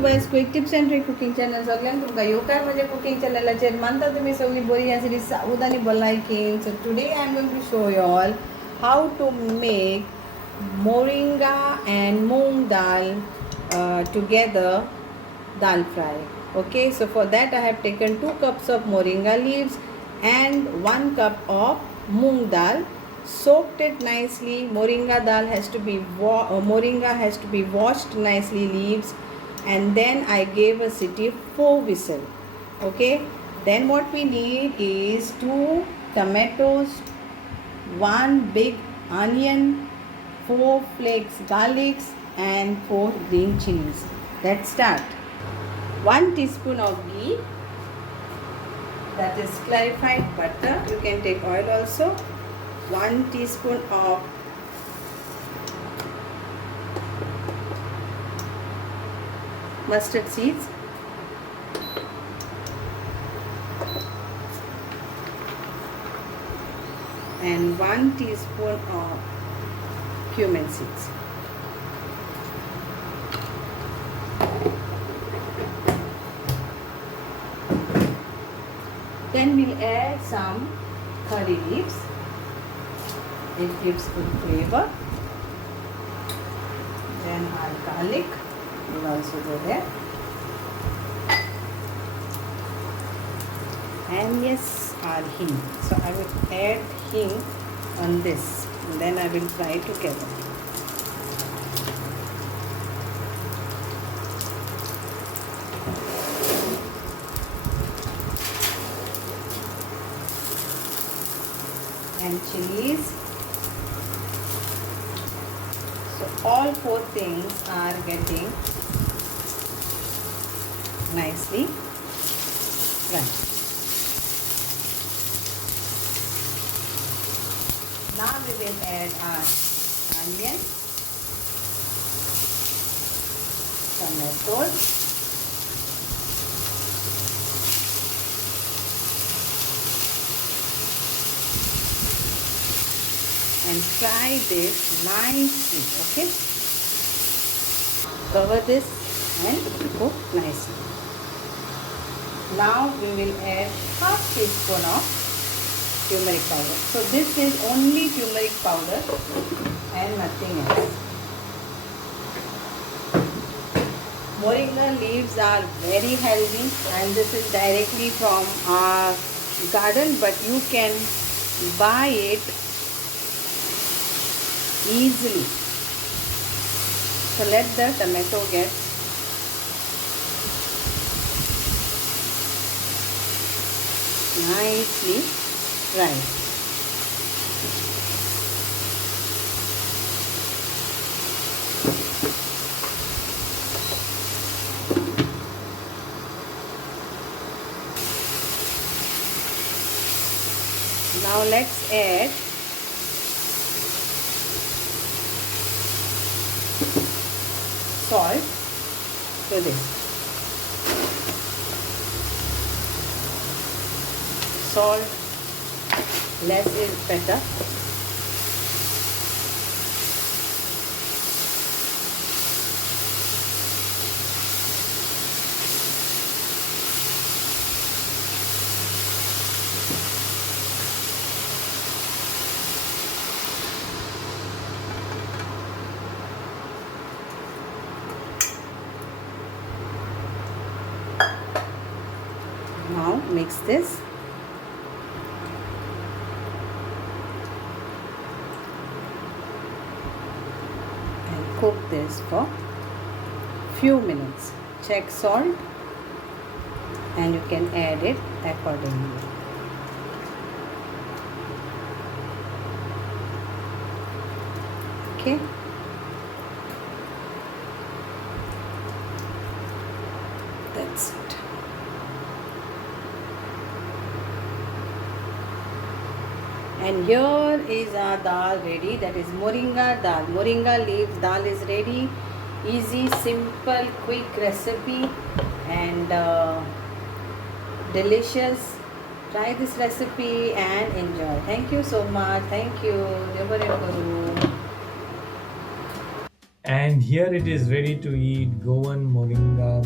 YouTubers quick tips and trick cooking channel सगळ्यांक तुमकां येवकार म्हज्या कुकिंग चॅनलाचेर मानता तुमी सगळीं बरी आसली साऊद आनी भलायकीन. So today I am going to show you all how to make moringa and moong dal together dal fry. Okay, so for that I have taken 2 cups of moringa leaves and 1 cup of moong dal. Soaked it nicely. Moringa has to be washed nicely, leaves, and then I gave a city 4 whistle. Okay, then what we need is 2 tomatoes, 1 big onion, 4 flakes garlics and 4 green chilies. Let's start. 1 teaspoon of ghee, that is clarified butter. You can take oil also. 1 teaspoon of mustard seeds, and 1 teaspoon of cumin seeds. Then we'll add some curry leaves. It gives good flavor. Then our garlic will also go there. And yes, our hing. So I will add hing on this. And then I will fry together. And chilies. So all 4 things are getting nicely fried. Now we will add our onion, tomatoes, and fry this nicely. Okay, cover this and cook nicely. Now we will add half teaspoon of turmeric powder. So this is only turmeric powder and nothing else. Moringa leaves are very healthy and this is directly from our garden, but you can buy it easily. So let the tomato get nicely fried. Now let's add salt to this. Salt, less is better. Now mix this. Cook this for few minutes. Check salt and you can add it accordingly. Okay, that's it. And here is our dal ready, that is moringa dal. Moringa leaves dal is ready. Easy, simple, quick recipe and delicious. Try this recipe and enjoy. Thank you so much. Thank you. And here it is ready to eat Goan Moringa